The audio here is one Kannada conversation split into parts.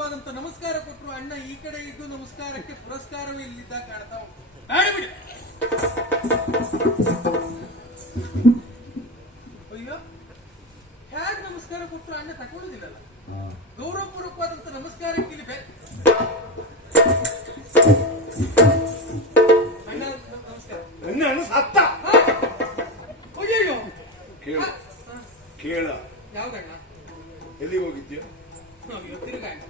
ಪೂರ್ವಕವಾದಂತ ನಮಸ್ಕಾರ ಕೊಟ್ಟರು. ಅಣ್ಣ ಈ ಕಡೆ ಇದ್ದು ನಮಸ್ಕಾರಕ್ಕೆ ಪುರಸ್ಕಾರವೇ ಇಲ್ಲಿದ್ದ ಕಾಣ್ತಾ ಉಂಟು. ಅಯ್ಯೋ, ಹೇಗೆ ನಮಸ್ಕಾರ ಕೊಟ್ಟರು ಅಣ್ಣ ತಗೊಳ್ಳುದಿಲ್ಲಲ್ಲ. ಗೌರವಪೂರ್ವಕವಾದಂತ ನಮಸ್ಕಾರಕ್ಕೆ ಇಲ್ಲಿ ಅಣ್ಣ ನಮಸ್ಕಾರ. ಅಣ್ಣ ಸತ್ತ. ಅಯ್ಯೋ ಕೇಳ, ಯಾವ್ದಣ್ಣ? ಎಲ್ಲಿಗೆ ಹೋಗಿದ್ಯೋ? ತಿರುಗಾಟ.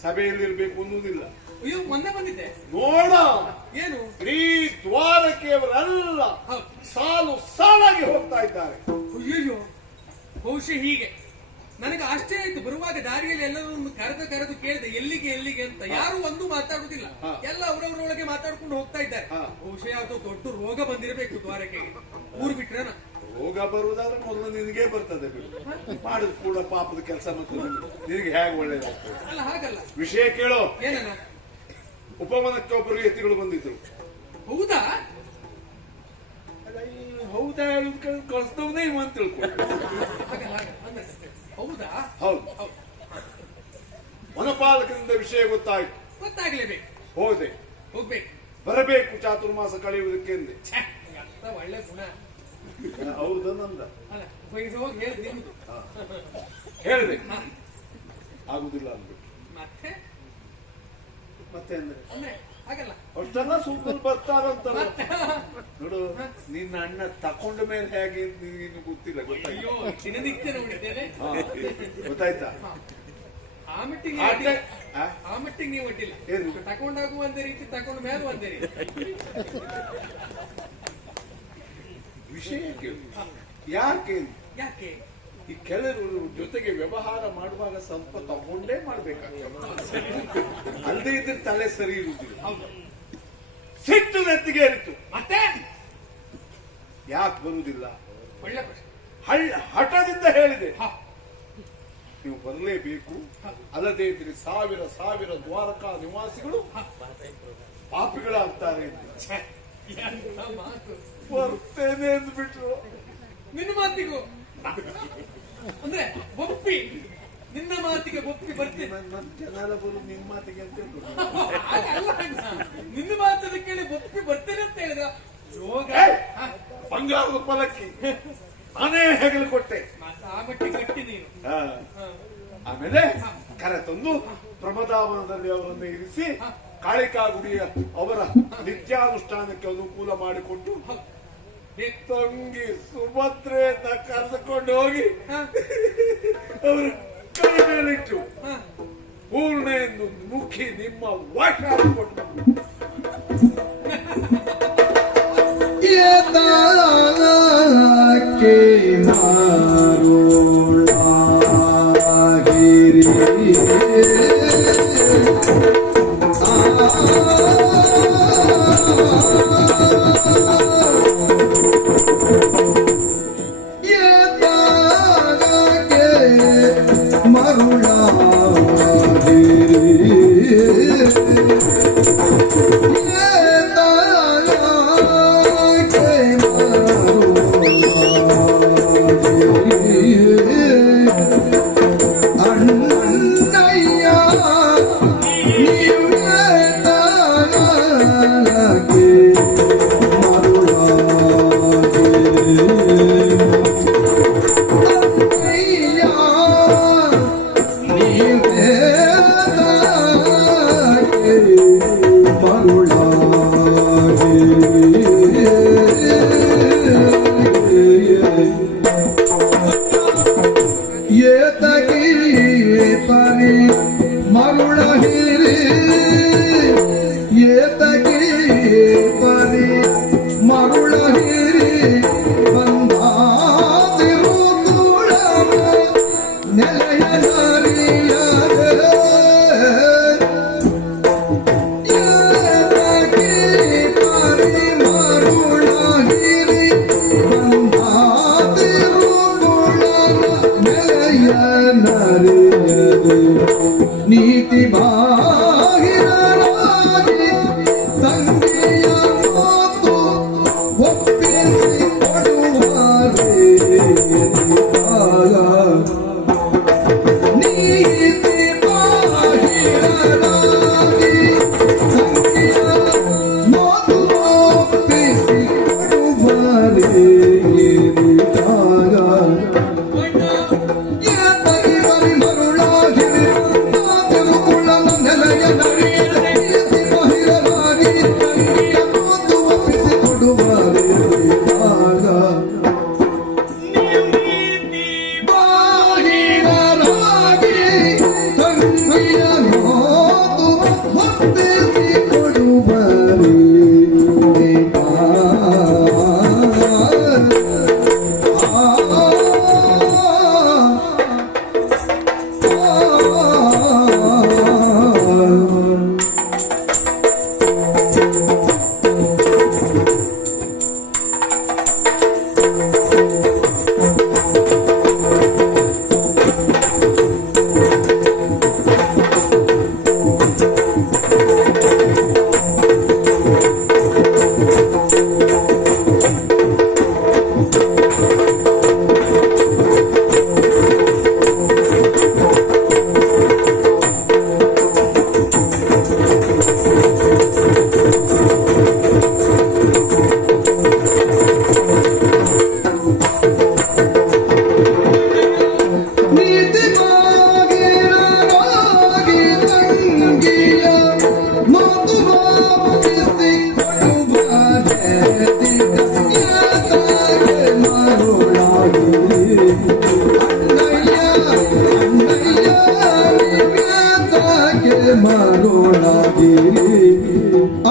ಸಭೆಯಲ್ಲಿರ್ಬೇಕು ಅನ್ನುವುದಿಲ್ಲ. ಅಯ್ಯೋ, ಮೊನ್ನೆ ಬಂದಿದ್ದೆ. ನೋಡ, ಏನು ಈ ದ್ವಾರಕೆಯವರೆಲ್ಲ ಸಾಲು ಸಾಲಾಗಿ ಹೋಗ್ತಾ ಇದ್ದಾರೆ. ಅಯ್ಯೋ, ಬಹುಶಃ ಹೀಗೆ ನನಗೆ ಆಶ್ಚರ್ಯ ಆಯ್ತು. ಬರುವಾಗ ದಾರಿಯಲ್ಲಿ ಎಲ್ಲರೂ ಕರೆದು ಕೇಳಿದೆ ಎಲ್ಲಿಗೆ ಎಲ್ಲಿಗೆ ಅಂತ. ಯಾರು ಒಂದು ಮಾತಾಡುದಿಲ್ಲ, ಎಲ್ಲ ಅವರವರೊಳಗೆ ಮಾತಾಡ್ಕೊಂಡು ಹೋಗ್ತಾ ಇದ್ದಾರೆ. ಬಹುಶಃ ಯಾವ್ದೋ ದೊಡ್ಡ ರೋಗ ಬಂದಿರಬೇಕು ದ್ವಾರಕೆಗೆ. ಊರು ಬಿಟ್ರನ ರೋಗ ಬರುವುದಾದ್ರೆ ಮೊದಲು ನಿನಗೆ ಬರ್ತದೆ. ಮಾಡಿದ ಕೂಡ ಪಾಪದ ಕೆಲಸ ಮತ್ತು ನಿನಗೆ ಹೇಗೆ ಒಳ್ಳೇದಾಗ್ತದೆ. ಅಲ್ಲ, ಹಾಗಲ್ಲ. ವಿಷಯ ಕೇಳೋ. ಏನನ್ನ? ಉಪವನಕ್ಕೆ ಒಬ್ಬರು ಯತಿಗಳು ಬಂದಿದ್ರು. ಹೌದಾ? ಹೌದಾ ಹೇಳುದು ಕಳಿಸ್ತವನೇ ಇವ ಅಂತ ತಿಳ್ಕೊಂಡು. ಹೌದಾ? ಹೌದು. ವನಪಾಲಕರಿಂದ ವಿಷಯ ಗೊತ್ತಾಯ್ತು. ಗೊತ್ತಾಗ್ಲೇಬೇಕು. ಹೋದೆ, ಹೋಗ್ಬೇಕು, ಬರಬೇಕು ಚಾತುರ್ಮಾಸ ಕಳೆಯುವುದಕ್ಕೆ ಎಂದೆ. ಒಳ್ಳೆ ಗುಣ. ಹೌದ ನಂದ ಅಲ್ಲ, ಹೋಗಿ ಹೇಳಿ ನಿಮ್ದು. ಹೇಳಿದೆ, ಆಗುದಿಲ್ಲ ಅಂದ್ಬಿಟ್ಟು. ಮತ್ತೆ ಮತ್ತೆ ಅಂದ್ರೆ ಹಾಗಲ್ಲ, ಅಷ್ಟೆಲ್ಲ ಸುಮ್ಮನೆ ಬರ್ತಾರಂತ ನೋಡು. ನಿನ್ನ ಅಣ್ಣ ತಕೊಂಡ ಮೇಲೆ ಹೇಗೆ ಅಂತ ನಿನಗೆ ಗೊತ್ತಿಲ್ಲ. ಅಯ್ಯೋ, ದಿನನಿತ್ಯ ನೋಡಿದ್ದೇನೆ. ಗೊತ್ತಾಯ್ತಾ? ಆ ಮಟ್ಟಿಗೆ ನೀವು ಒಡ್ಡಿಲ್ಲ. ತಕೊಂಡಾಗ ಒಂದೇ ರೀತಿ, ತಕೊಂಡ ಮೇಲೆ ಒಂದೇ ರೀತಿ. ವಿಷಯ ಕೇಳಿ. ಯಾಕೆ ಯಾಕೆ ಈ ಕೆಲವರು ಜೊತೆಗೆ ವ್ಯವಹಾರ ಮಾಡುವಾಗ ಸ್ವಲ್ಪ ತಗೊಂಡೇ ಮಾಡ್ಬೇಕಾಗ್ತದೆ. ಅಲ್ಲದೆ ಇದ್ರೆ ತಲೆ ಸರಿ ಇರುವುದಿಲ್ಲ. ಸಿಟ್ಟು ನೆತ್ತಿಗೆ ಏರಿತು. ಮತ್ತೆ ಯಾಕೆ ಬರುವುದಿಲ್ಲ? ಒಳ್ಳೆ ಪ್ರಶ್ನೆ. ಹಠದಿಂದ ಹೇಳಿದೆ, ನೀವು ಬರಲೇಬೇಕು. ಅಲ್ಲದೆ ಇದ್ರೆ ಸಾವಿರ ಸಾವಿರ ದ್ವಾರಕಾ ನಿವಾಸಿಗಳು ಪಾಪಿಗಳಾಗ್ತಾರೆ. ಬರ್ತೇನೆ ಅಂದ್ಬಿಟ್ರು. ನಿನ್ನ ಮಾತಿಗೂ ಅಂದ್ರೆ ಒಪ್ಪಿ, ನಿನ್ನ ಮಾತಿಗೆ ಒಪ್ಪಿ ಬರ್ತೇನೆ. ಜನ ಬರು ನಿನ್ನ ಮಾತಿಗೆ ಅಂತ ಅಲ್ಲ, ನಿನ್ನ ಮಾತನ್ನು ಕೇಳಿ ಒಪ್ಪಿ ಬರ್ತೇನೆ ಅಂತ ಹೇಳಿದ ಯೋಗ. ಬಂಗಾರದ ಫಲಕ್ಕಿ ನಾನೇ ಹೆಗಲು ಕೊಟ್ಟೆ. ಆ ಮಟ್ಟಿಗೆ ಗಟ್ಟಿ ನೀನು. ಆಮೇಲೆ ಕರೆ ತಂದು ಪ್ರಮದಾವನದಲ್ಲಿ ಅವರನ್ನು ಇರಿಸಿ ಕಾಳಿಕಾ ಗುಡಿಯ ಅವರ ನಿತ್ಯಾನುಷ್ಠಾನಕ್ಕೆ ಅನುಕೂಲ ಮಾಡಿಕೊಟ್ಟು ತಂಗಿ ಸುಭದ್ರೆಯನ್ನ ಕರೆದುಕೊಂಡು ಹೋಗಿ ಅವರ ಕೈ ಮೇಲಿಟ್ಟು ಪೂರ್ಣ ಎಂದು ಮುಖಿ ನಿಮ್ಮ ವಾಟ ಕೊಟ್ಟು ನೀತಿ ಬಾಹಿರರಾಗಿ ತಂದೆಯ ಮಾತು ಒಪ್ಪಿಸಿ ಕೊಡುವಾರೆ ನೀ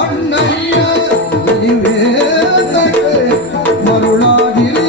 ಅಣ್ಣಯ್ಯ ನಿವೇದಕ್ಕೆ ಮರುಳಾಗಿರಿ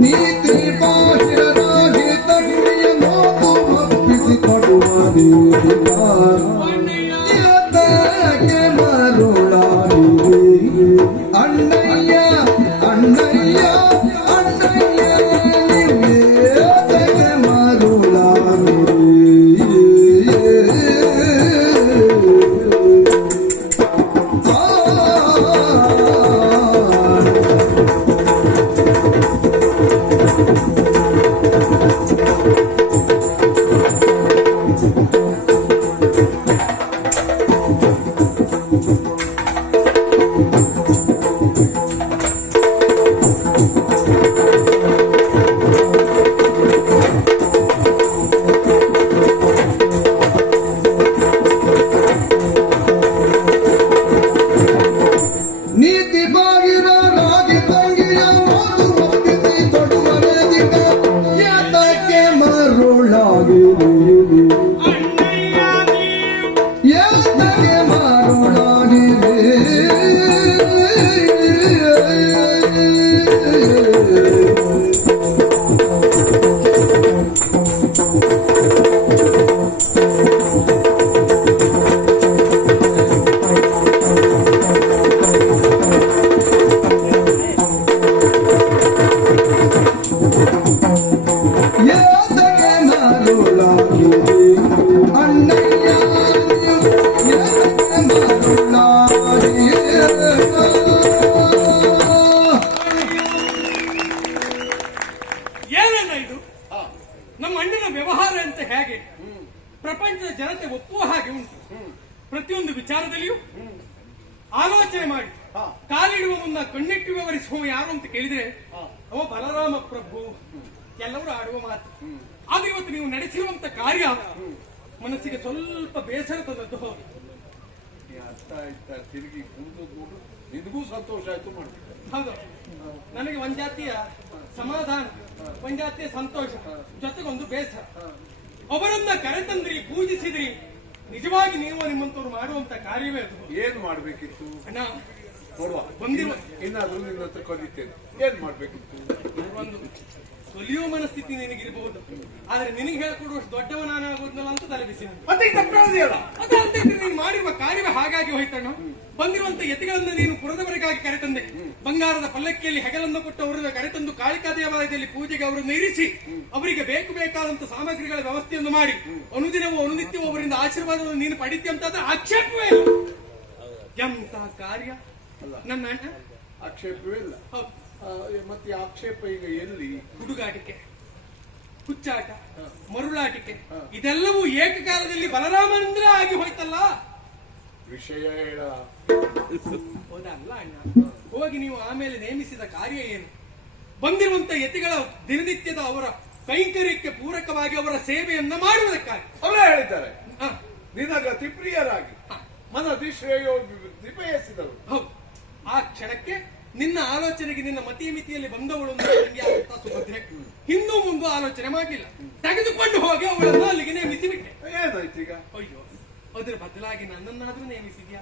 ನೀತಿ ಬಾಹಿರರಾಗಿ ತಂಗಿಯ ನೋವು ಒಪ್ಪಿಸಿಕೊಡುವರೆ ಇವತ್ತಕ್ಕೆ ಮರುಳಾಗಿರಿ ಅಣ್ಣಯ್ಯ ಅಣ್ಣಯ್ಯ ಅಣ್ಣಯ್ಯ ನಿವೇದಕ್ಕೆ ಮರುಳಾಗಿರಿ ನೀತಿ ಬಾಗಿರರಾಗಿ ತಂಗಿಯ ಮಾತು ಒಪ್ಪಿಸಿ ತೊಡುವರೆ ದಿಟ ಯಾತಕ್ಕೆ ಮರುಳಾಗಿರಿ ಯಾತಕ್ಕೆ ಮರುಳಾಗಿರಿ ಯಾತಕ್ಕೆ ಮರುಳಾಗಿರಿ ಅಣ್ಣಯ್ಯ ಯಾತಕ್ಕೆ ಮರುಳಾಗಿರಿ ಏನಲ್ಲ ಇದು ನಮ್ಮ ಅಣ್ಣನ ವ್ಯವಹಾರ ಅಂತ ಹೇಗೆ ಪ್ರಪಂಚದ ಜನತೆ ಒಪ್ಪುವ ಹಾಗೆ ಉಂಟು. ಪ್ರತಿಯೊಂದು ವಿಚಾರದಲ್ಲಿಯೂ ಆಲೋಚನೆ ಮಾಡಿ ಕಾಲಿಡುವ ಮುನ್ನ ಕಣ್ಣಿಟ್ಟು ವಿವರಿಸುವ ಯಾರು ಅಂತ ಕೇಳಿದ್ರೆ ಅವ ಬಲರಾಮ ಪ್ರಭು. ಎಲ್ಲರೂ ಆಡುವ ಮಾತು. ಆದ್ರೆ ಇವತ್ತು ನೀವು ನಡೆಸಿರುವಂತ ಕಾರ್ಯ ಮನಸ್ಸಿಗೆ ಸ್ವಲ್ಪ ಬೇಸರ ತಂದದ್ದು ಹೌದು. ಅರ್ಥ ಆಯ್ತಾ? ತಿರುಗಿ ಕೂಡು ನಿನಗೂ ಸಂತೋಷ ಆಯ್ತು ಮಾಡ್ಬೇಕು. ಹೌದು, ನನಗೆ ಒಂದ್ ಜಾತಿಯ ಸಮಾಧಾನ, ಒಂದ್ ಜಾತಿಯ ಸಂತೋಷ, ಜೊತೆಗೊಂದು ಬೇಸರ. ಅವರನ್ನ ಕರೆತಂದ್ರಿ, ಪೂಜಿಸಿದ್ರಿ. ನಿಜವಾಗಿ ನೀವು ನಿಮ್ಮಂತವ್ರು ಮಾಡುವಂತ ಕಾರ್ಯವೇ ಅದು. ಏನ್ ಮಾಡ್ಬೇಕಿತ್ತು ಅಣ್ಣ ನೋಡುವ, ಬಂದಿರುವ ಇನ್ನಾದ್ರೂ ನಿನ್ನ ಹತ್ರ ಕಲಿತೇನೆ. ಏನ್ ಮಾಡ್ಬೇಕಿತ್ತು? ಒಂದು ಕಲಿಯುವ ಮನಸ್ಥಿತಿ ನಿನಗಿರಬಹುದು, ಆದ್ರೆ ನಿನಗೆ ಹೇಳ್ಕೊಡುವಷ್ಟು ದೊಡ್ಡವ ನಾನಾಗೋದ್ನಲ್ಲ ಅಂತ ತಲೆಬಿಸಿ. ಮತ್ತೆ ತಪ್ಪಾದಿಯಲ್ಲ ಅದಂತೆ ನೀನು ಮಾಡಿರುವ ಕಾರ್ಯವೇ ಹಾಗಾಗಿ ಹೋಯ್ತಣ್ಣ. ಬಂದಿರುವಂತ ಯತಿಗಳನ್ನ ನೀನು ಪುರದವರೆಗಾಗಿ ಕರೆತಂದೆ. ಬಂಗಾರದ ಪಲ್ಲಕ್ಕಿಯಲ್ಲಿ ಹೆಗಲನ್ನು ಕೊಟ್ಟು ಅವರನ್ನು ಕರೆತಂದು ಕಾಳಿಕಾ ದೇವಾಲಯದಲ್ಲಿ ಪೂಜೆಗೆ ಅವರನ್ನು ಇರಿಸಿ ಅವರಿಗೆ ಬೇಕು ಬೇಕಾದಂತ ಸಾಮಗ್ರಿಗಳ ವ್ಯವಸ್ಥೆಯನ್ನು ಮಾಡಿ ಅನುದಿನವೂ ಅನುನಿತ್ಯವೂ ಅವರಿಂದ ಆಶೀರ್ವಾದವನ್ನು ನೀನು ಪಡಿತಿ ಅಂತ ಆಕ್ಷೇಪವೇ ಇಲ್ಲ. ಎಂತ ಕಾರ್ಯ ನನ್ನ ಅಣ್ಣ. ಆಕ್ಷೇಪವೇ ಇಲ್ಲ. ಹೌದು, ಮತ್ತೆ ಆಕ್ಷೇಪ ಈಗ ಎಲ್ಲಿ? ಹುಡುಗಾಟಿಕೆ, ಹುಚ್ಚಾಟ, ಮರುಳಾಟಿಕೆ ಇದೆಲ್ಲವೂ ಏಕಕಾಲದಲ್ಲಿ ಬಲರಾಮನಿಂದಲೇ ಆಗಿ ಹೋಯ್ತಲ್ಲ. ವಿಷಯ ಹೇಳ. ಹೌದಲ್ಲ ಅಣ್ಣ. ಹೋಗಿ ನೀವು ಆಮೇಲೆ ನೇಮಿಸಿದ ಕಾರ್ಯ ಏನು? ಬಂದಿರುವಂತ ಯತಿಗಳ ದಿನನಿತ್ಯದ ಅವರ ಕೈಂಕರ್ಯಕ್ಕೆ ಪೂರಕವಾಗಿ ಅವರ ಸೇವೆಯನ್ನ ಮಾಡುವುದಕ್ಕಾಗಿ ಅವರೇ ಹೇಳಿದ್ದಾರೆ. ನಿನಗತಿ ಪ್ರಿಯರಾಗಿ ಮನದಿ ಶ್ರೇಯೋ ಬಯಸಿದರು. ಹೌದು, ಆ ಕ್ಷಣಕ್ಕೆ ನಿನ್ನ ಆಲೋಚನೆಗೆ ನಿನ್ನ ಮತಿ ಮಿತಿಯಲ್ಲಿ ಬಂದವಳು ಸುಭದ್ರೆ ಹಿಂದೂ ಮುಂದೆ ಆಲೋಚನೆ ಮಾಡಲಿಲ್ಲ. ತೆಗೆದುಕೊಂಡು ಹಾಗೆ ಅವಳನ್ನು ಅಲ್ಲಿಗೆ ನೇಮಿಸಿಬಿಟ್ಟೆ. ಏನಾಯ್ತು ಈಗ? ಅಯ್ಯೋ, ಅದರ ಬದಲಾಗಿ ನನ್ನನ್ನಾದ್ರೂ ನೇಮಿಸಿದ್ಯಾ?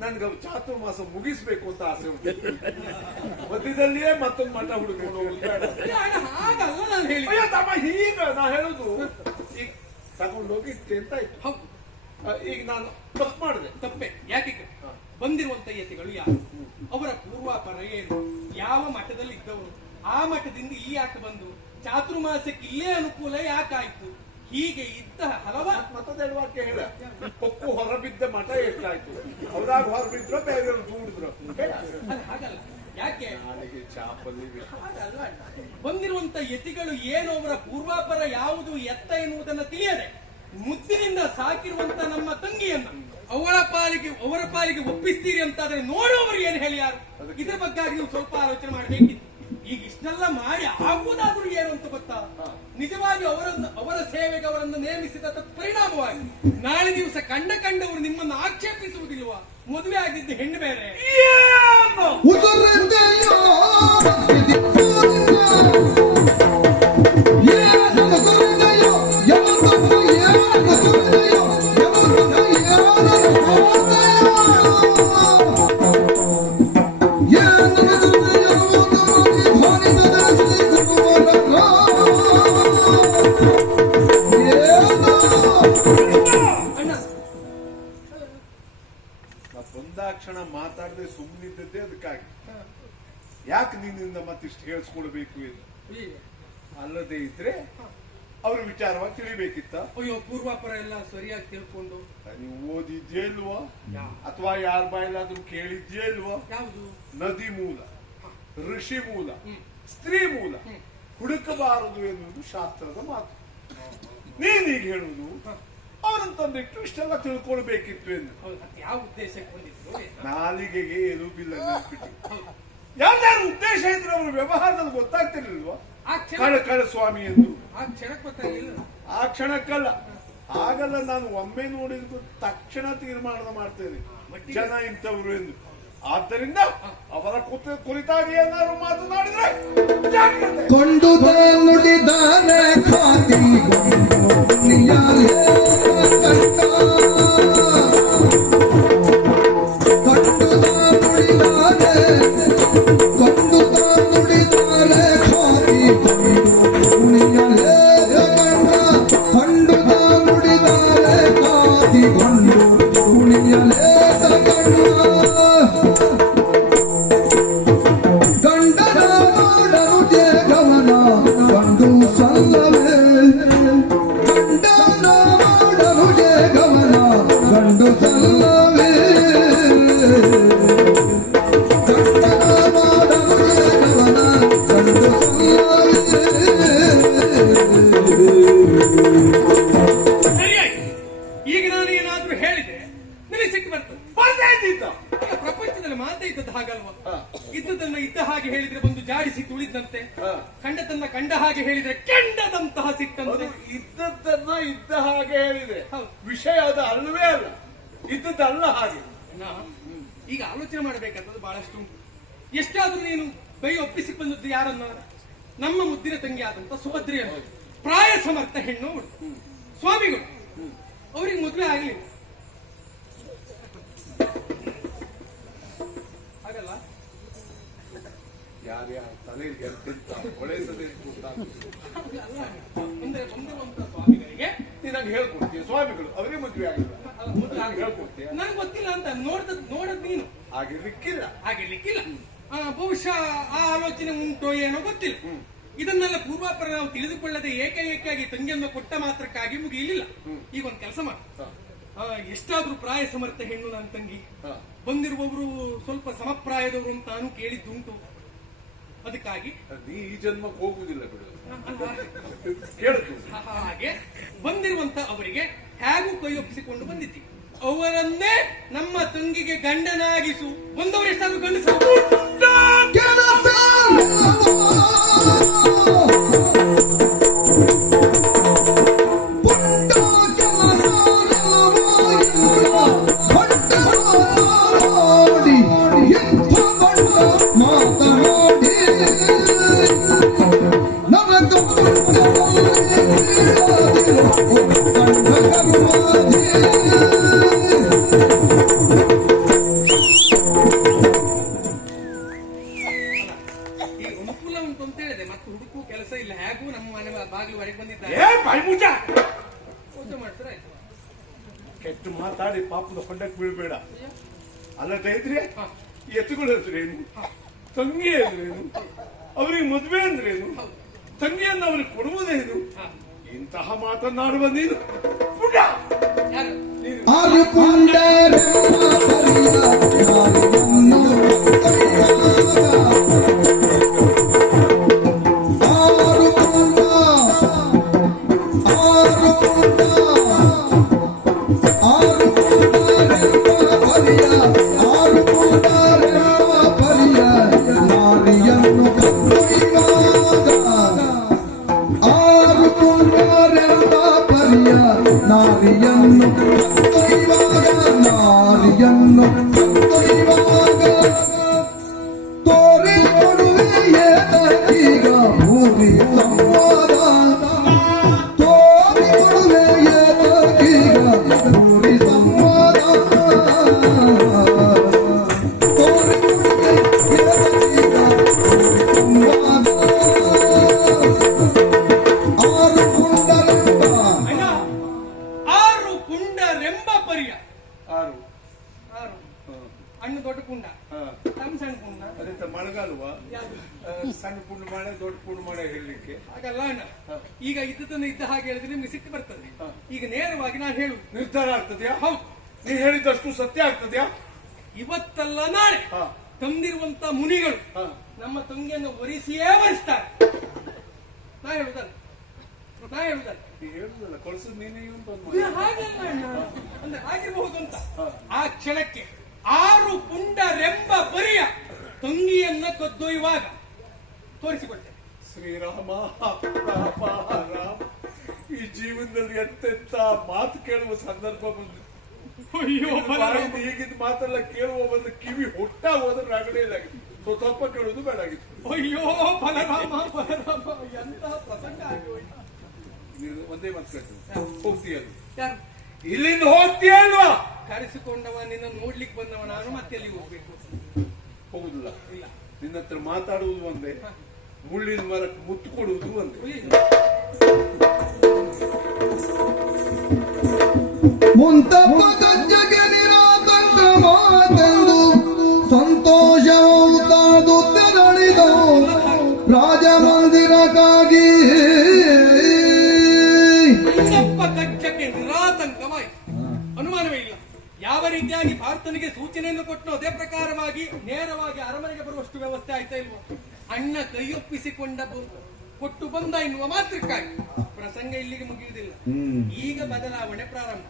ನನ್ಗೆ ಚಾತುರ್ಮಾಸ ಮುಗಿಸ್ಬೇಕು ಅಂತ ಆಸೆ ಉಂಟು. ಮಧ್ಯದಲ್ಲಿಯೇ ಮತ್ತೊಂದು ಮಠ ಹುಡುಕೊಂಡು ಹೋಗುದು ಬೇಡ. ಹಾಗಲ್ಲ ನಾನು ಹೇಳಿ. ಅಯ್ಯೋ ತಮ್ಮ, ಈಗ ನಾ ಹೇಳುದು ಈಗ ತಗೊಂಡೋಗಿ ಇಟ್ಟೆ ಅಂತ ಆಯ್ತು. ಹೌದು, ಈಗ ನಾನು ತಪ್ಪು ಮಾಡಿದೆ. ತಪ್ಪೆ ಯಾಕೆ? ಬಂದಿರುವಂತ ಯತಿಗಳು ಯಾರು, ಅವರ ಪೂರ್ವಾಪರ ಏನು, ಯಾವ ಮಠದಲ್ಲಿ ಇದ್ದವರು, ಆ ಮಠದಿಂದ ಈ ಆಟ ಬಂದು ಚಾತುರ್ಮಾಸಕ್ಕೆ ಇಲ್ಲೇ ಅನುಕೂಲ ಯಾಕಾಯ್ತು, ಹೀಗೆ ಇದ್ದ ಹಲವಾರು ಮತ್ತದೆರಡು ವಾಕ್ಯ ಹೇಳ. ಕೊಕ್ಕು ಹೊರಬಿದ್ದ ಮಠ ಎಷ್ಟಾಯ್ತು, ಅವ್ರಾಗ ಹೊರಬಿದ್ರು ಬೇರೆಯವ್ರು ದೂಡಿದ್ರು. ಹಾಗಲ್ಲ. ಯಾಕೆ? ನಾಳೆಗೆ ಚಾಪಲ್ಲಿ ಹಾಗಲ್ಲ. ಬಂದಿರುವಂತ ಯತಿಗಳು ಏನು, ಅವರ ಪೂರ್ವಾಪರ ಯಾವುದು ಎತ್ತ ಎನ್ನುವುದನ್ನು ತಿಳಿಯದೆ ಮುದ್ದಿನಿಂದ ಸಾಕಿರುವಂತ ನಮ್ಮ ತಂಗಿಯನ್ನ ಅವರ ಪಾಲಿಗೆ ಒಪ್ಪಿಸ್ತೀರಿ ಅಂತಾದ್ರೆ ನೋಡುವವರು ಏನು ಹೇಳಿ ಯಾರು? ಇದ್ರ ಬಗ್ಗೆ ನೀವು ಸ್ವಲ್ಪ ಆಲೋಚನೆ ಮಾಡಬೇಕಿತ್ತು. ಈಗ ಇಷ್ಟೆಲ್ಲ ಮಾಡಿ ಆಗುವುದಾದ್ರೂ ಏನು ಅಂತ ಗೊತ್ತಾ? ನಿಜವಾಗಿ ಅವರ ಸೇವೆಗೆ ಅವರನ್ನು ನೇಮಿಸಿದ ಪರಿಣಾಮವಾಗಿ ನಾಳೆ ದಿವಸ ಕಂಡವರು ನಿಮ್ಮನ್ನು ಆಕ್ಷೇಪಿಸುವುದಿಲ್ವಾ? ಮದುವೆ ಆಗಿದ್ದ ಹೆಣ್ಣು ಬೇರೆ. ಒಂದಾಕ್ಷಣ ಮಾತಾಡದೆ ಸುಮ್ಮನಿದ್ದದ್ದೇ ಅದಕ್ಕಾಗಿ. ಯಾಕೆ ನಿನ್ನಿಂದ ಮತ್ತಿಷ್ಟು ಹೇಳಿಸ್ಕೊಳ್ಬೇಕು ಎಂದು? ಅಲ್ಲದೆ ಇದ್ರೆ ಅವ್ರ ವಿಚಾರವಾಗಿ ತಿಳಿಬೇಕಿತ್ತ. ಅಯ್ಯೋ, ಪೂರ್ವಾಪರ ಎಲ್ಲ ಸರಿಯಾಗಿ ತಿಳ್ಕೊಂಡು ನೀವು ಓದಿದ್ಯೇ ಇಲ್ವಾ, ಅಥವಾ ಯಾರ ಬಾಯಲ್ಲಾದ್ರೂ ಕೇಳಿದ್ಯೇ ಇಲ್ವಾ? ಯಾವುದು? ನದಿ ಮೂಲ, ಋಷಿ ಮೂಲ, ಸ್ತ್ರೀ ಮೂಲ ಹುಡುಕಬಾರದು ಎನ್ನುವುದು ಶಾಸ್ತ್ರದ ಮಾತು. ನೀನೀಗ ಹೇಳುವುದು ಅವರನ್ನು ತಂದಿಟ್ಟು ಇಷ್ಟೆಲ್ಲ ತಿಳ್ಕೊಳ್ಬೇಕಿತ್ತು ಎಂದು. ಯಾವ ಉದ್ದೇಶಕ್ಕೆ ಬಂದಿತ್ತು? ನಾಲಿಗೆಗೆ ಎಲುಬಿಲ್ಲ ನೆನಪಿಟ್ಟು. ಯಾವ್ದಾದ್ರು ಉದ್ದೇಶ ಇದ್ರೆ ಅವ್ರ ವ್ಯವಹಾರದಲ್ಲಿ ಗೊತ್ತಾಗ್ತಿರ್ಲಿಲ್ವಾ? ಕಳ ಸ್ವಾಮಿ ಎಂದು ಆ ಕ್ಷಣಕ್ಕೆ ಗೊತ್ತಾಗಿಲ್ಲ. ಆ ಕ್ಷಣಕ್ಕಲ್ಲ, ಆಗಲ್ಲ. ನಾನು ಒಮ್ಮೆ ನೋಡಿದ್ರು ತಕ್ಷಣ ತೀರ್ಮಾನ ಮಾಡ್ತೇನೆ ಜನ ಇಂಥವ್ರು ಎಂದು. ಆದ್ದರಿಂದ ಅವರ ಕುರಿತಾಗಿ ಏನಾದ್ರು ಮಾತನಾಡಿದ್ರೆ ಕೊಂಡು ನುಡಿದಾರೆ ಖಾತಿ ಕಂಡ ಹಾಗೆ ಹೇಳಿದ್ರೆ ಕೆಂಡದಂತಹ ಸಿಟ್ಟಂತೆ. ಇದ್ದದ್ದನ್ನ ಇದ್ದ ಹಾಗೆ ಹೇಳಿದ್ರೆ ವಿಷಯ ಅದು ಅಲ್ಲವೇ ಅಲ್ಲ, ಇದ್ದದ್ದಲ್ಲ ಹಾಗೆ. ಈಗ ಆಲೋಚನೆ ಮಾಡಬೇಕಾದದ್ದು ಬಹಳಷ್ಟು ಉಂಟು. ಎಷ್ಟಾದ್ರೂ ನೀನು ಬೈ ಒಪ್ಪಿಸಿ ಬಂದದ್ದು ಯಾರನ್ನ? ನಮ್ಮ ಮುದ್ದಿನ ತಂಗಿ ಆದಂತ ಸುಭದ್ರೆಯನ್ನು, ಪ್ರಾಯ ಸಮರ್ಥ ಹೆಣ್ಣು ಸ್ವಾಮಿಗಳು. ಅವ್ರಿಗೆ ಮದುವೆ ಆಗಲಿಲ್ಲ, ಹಾಗಲ್ಲ? ಯಾರ್ಯಾರ ತಲೆಗೆ ಹೊಳೆಸದೆ ಬಂದಿರುವಂತ ಸ್ವಾಮಿಗಳಿಗೆ ನೀನಂಗೆ ಹೇಳ್ಕೊಡ್ತೀಯ. ಸ್ವಾಮಿಗಳು ಅವರೇ ಮದುವೆ ಆಗಿಲ್ಲ, ಹೇಳ್ಕೊಡ್ತೀಯ. ನನಗೆ ಗೊತ್ತಿಲ್ಲ ಅಂತ ನೋಡದ್ ನೀನು. ಆಗಿರ್ಲಿಕ್ಕಿಲ್ಲ. ಬಹುಶಃ ಆ ಆಲೋಚನೆ ಉಂಟೋ ಏನೋ ಗೊತ್ತಿಲ್ಲ. ಇದನ್ನೆಲ್ಲ ಪೂರ್ವಾಪರ ನಾವು ತಿಳಿದುಕೊಳ್ಳದೆ ಏಕಾಏಕಿಯಾಗಿ ತಂಗಿಯನ್ನು ಕೊಟ್ಟ ಮಾತ್ರಕ್ಕಾಗಿ ಮುಗಿಯಲಿಲ್ಲ. ಈಗ ಒಂದು ಕೆಲಸ ಮಾಡ, ಎಷ್ಟಾದ್ರೂ ಪ್ರಾಯ ಸಮರ್ಥ ಹೆಣ್ಣು ನನ್ನ ತಂಗಿ. ಬಂದಿರುವವರು ಸ್ವಲ್ಪ ಸಮಪ್ರಾಯದವರು ಅಂತ ನಾನು ಕೇಳಿದ್ದುಂಟು. ಅದಕ್ಕಾಗಿ ನೀ ಈ ಜನ್ಮಕ್ಕೆ ಹೋಗುವುದಿಲ್ಲ ಬಿಡು. ಹಾಗೆ ಬಂದಿರುವಂತ ಅವರಿಗೆ ಹೇಗೂ ಕೈಯೊಪ್ಪಿಸಿಕೊಂಡು ಬಂದಿದ್ದೀವಿ. ಅವರನ್ನೇ ನಮ್ಮ ತಂಗಿಗೆ ಗಂಡನಾಗಿಸು. ಬಂದವರು ಎಷ್ಟಾದ್ರೂ ಗಂಡಸ ಮಾತನಾಡಿ ಬಾಯಿ ಮುಚ್ಚ. ಪೂಜೆ ಮಾಡ್ತಾರೆ ಆಯ್ತು. ಕೆಟ್ಟ ಮಾತಾಡಿ ಪಾಪದ ಹೊಂಡಕ್ಕೆ ಬೀಳ್ಬೇಡ. ಅಲ್ಲದೆ ಇದ್ರೆ ಎತ್ತುಗಳು ಅಂದ್ರೇನು, ತಂಗಿ ಅಂದ್ರೇನು, ಅವ್ರಿಗೆ ಮದುವೆ ಅಂದ್ರೇನು, ತಂಗಿಯನ್ನು ಅವ್ರಿಗೆ ಕೊಡುವುದೇನು, ಇಂತಹ ಮಾತನ್ನಾಡುವ ನೀನು ಪುಟ. ಯಾರು ಆರು ಪುಂಡರ ನಾರಿಯನ್ನು ತೋರಿ ಕೊಡುವೆಯೇಗ ಭೂರಿ ಸಂವಾದ ತೋರಿ ಕೊಡುವೆಯೇಗ ಭೂರಿ ಸಂವಾದ ತೋರಿ ಕೊಡುವೆಯೇಗ ಸಂವಾದ ಆರು ಪುಂಡರೆಂಬ ಅಣ್ಣ, ಆರು ಪುಂಡರೆಂಬ ಪರಿಯ. ಆರು ಆರು ಅಣ್ಣ ದೊಡ್ಡ ಪುಂಡ, ತಮ್ಮ ಸಣ್ಣ ಪುಂಡ. ಅದೆಂತ ಮಳೆಗಾಲವಾ? ಯಾವ್ದು? ಸಣ್ಣ ಪುಂಡು ಮಾಡೆ ದೊಡ್ಡ ಪುಂಡು ಮಾಡೆ ಹೇಳಲಿಕ್ಕೆ ಹಾಗಲ್ಲ ಅಣ್ಣ. ಈಗ ಇದ್ದದನ್ನು ಇದ್ದ ಹಾಗೆ ಹೇಳಿದ್ರೆ ನಿಮ್ಗೆ ಸಿಟ್ಟು ಬರ್ತದೆ. ಈಗ ನೇರವಾಗಿ ನಾನು ಹೇಳು. ನಿರ್ಧಾರ ಆಗ್ತದ್ಯಾ? ಹೌದು, ನೀನ್ ಹೇಳಿದಷ್ಟು ಸತ್ಯ ಆಗ್ತದ್ಯಾ? ಇವತ್ತಲ್ಲ ನಾಳೆ ತಂದಿರುವಂತ ಮುನಿಗಳು ನಮ್ಮ ತಂಗಿಯನ್ನು ಒರಿಸಿಯೇ ಒರಿಸ್ತಾರೆ. ನಾ ಹೇಳುದಲ್ಲ. ನೀ ಹೇಳುದಲ್ಲ, ಕೊಡ್ಸದ್ ನೀನೇ ಅಂತ ಹಾಗಲ್ಲ ಅಣ್ಣ, ಅಂದ್ರೆ ಆಗಿರಬಹುದು ಅಂತ. ಆ ಕ್ಷಣಕ್ಕೆ ಆರು ಪುಂಡರೆಂಬ ಪರಿಯ ತಂಗಿಯನ್ನ ಕದ್ದೊಯ್ಯುವಾಗ ತೋರಿಸಿಕೊಡ್ತೇನೆ. ಶ್ರೀರಾಮ ರಾಮ ರಾಮ, ಈ ಜೀವನದಲ್ಲಿ ಎಂತೆಂತ ಮಾತು ಕೇಳುವ ಸಂದರ್ಭ ಬಂದಿದೆ. ಅಯ್ಯೋ ಈಗಿನ ಮಾತೆಲ್ಲ ಕೇಳುವ ಒಂದು ಕಿವಿ ಹುಟ್ಟ ಹೋದ್ರೆ ರಗಡೆ ಇಲ್ಲಾಗಿತ್ತು. ಸ್ವಲ್ಪ ಕೇಳುವುದು ಬೇಡ ಆಗಿತ್ತು. ಅಯ್ಯೋ ಬಲರಾಮ ಎಂತಹ ಪ್ರಸಂಗ ಆಗಿ ಹೋಯ್ತು. ನೀನು ಒಂದೇ ಮಾತು ಕೇಳ್ತೀನಿ, ಹೋಗ್ತೀಯಲ್ಲ? ಯಾರು ಇಲ್ಲಿಂದ ಹೋಗ್ತೀಯಲ್ವಾ? ಕರೆಸಿಕೊಂಡವ ನಿನ್ನ ನೋಡ್ಲಿಕ್ಕೆ ಬಂದವ ನಾನು ಮತ್ತೆ ಎಲ್ಲಿಗೆ ಹೋಗ್ಬೇಕು? ಹೋಗುದಿಲ್ಲ. ಇಲ್ಲ, ನಿನ್ನ ಹತ್ರ ಮಾತಾಡುವುದು ಒಂದೇ, ಮುಳ್ಳಿನ ಮರಕ್ಕೆ ಮುತ್ತು ಕೊಡುವುದು ಒಂದೇ. ಮುಂತಪ್ಪ ಗಜ್ಜೆಗೆ ನಿರಾತಂಕ ಮಾತೆಂದು ಸಂತೋಷವಾಗುತ್ತಾದು ತೆರಳಿದವು ರಾಜಮಂದಿರಕ್ಕಾಗಿ. ಮುಂದಪ್ಪ ಕಚ್ಚಕ್ಕೆ ನಿರಾತಂಕವಾಯಿತು, ಅನುಮಾನವೇ ಇಲ್ಲ. ಯಾವ ರೀತಿಯಾಗಿ ಭಾರತನಿಗೆ ಸೂಚನೆಯನ್ನು ಕೊಟ್ಟು ಅದೇ ಪ್ರಕಾರವಾಗಿ ನೇರವಾಗಿ ಅರಮನೆಗೆ ಬರುವಷ್ಟು ವ್ಯವಸ್ಥೆ ಆಯ್ತಾ ಇಲ್ವೋ? ಅಣ್ಣ ಕೈಯೊಪ್ಪಿಸಿಕೊಂಡ ಕೊಟ್ಟು ಬಂದ ಎನ್ನುವ ಮಾತ್ರಕ್ಕಾಗಿ ಪ್ರಸಂಗ ಇಲ್ಲಿಗೆ ಮುಗಿಯುವುದಿಲ್ಲ. ಈಗ ಬದಲಾವಣೆ ಪ್ರಾರಂಭ.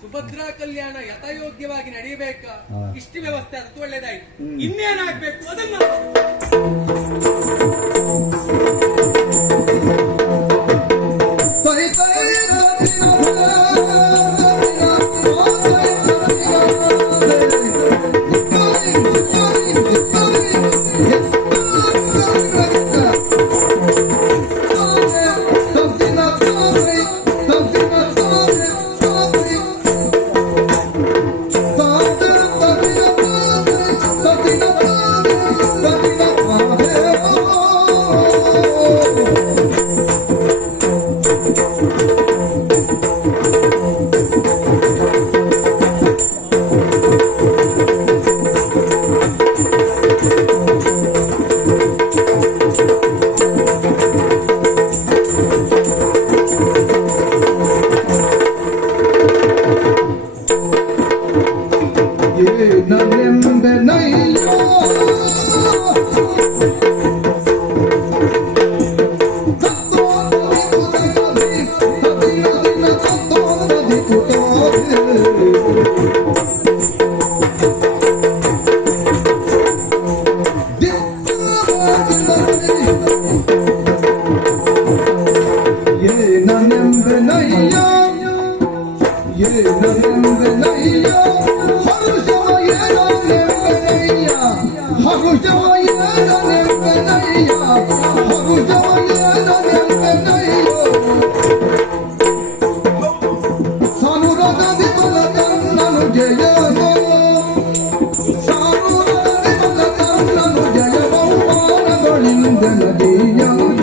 ಸುಭದ್ರಾ ಕಲ್ಯಾಣ ಯಥಾಯೋಗ್ಯವಾಗಿ ನಡೆಯಬೇಕಾ? ಇಷ್ಟು ವ್ಯವಸ್ಥೆ ಅದು ಒಳ್ಳೇದಾಯ್ತು. ಇನ್ನೇನಾಗ್ಬೇಕು ಅದನ್ನ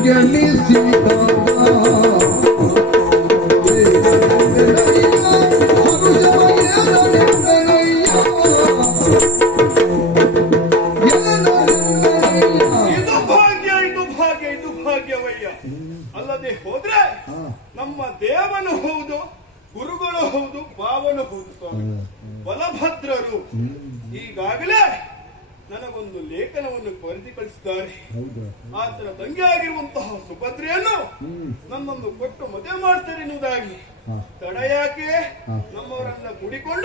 ಗೆಲ್ಲಿಸಿದ ರಾಮಚಂದ್ರರು ಈಗಾಗಲೇ ನನಗೊಂದು ಲೇಖನವನ್ನು ಬರೆದು ಕಳಿಸಿದ್ದಾರೆ. ಆತನ ತಂಗಿಯಾಗಿರುವಂತಹ ಸುಭದ್ರೆಯನ್ನು ನನ್ನನ್ನು ಕೊಟ್ಟು ಮದುವೆ ಮಾಡ್ತಾರೆ ಎನ್ನುವುದಾಗಿ. ತಡ ಯಾಕೆ? ನಮ್ಮವರನ್ನ ಕುಡಿಕೊಂಡು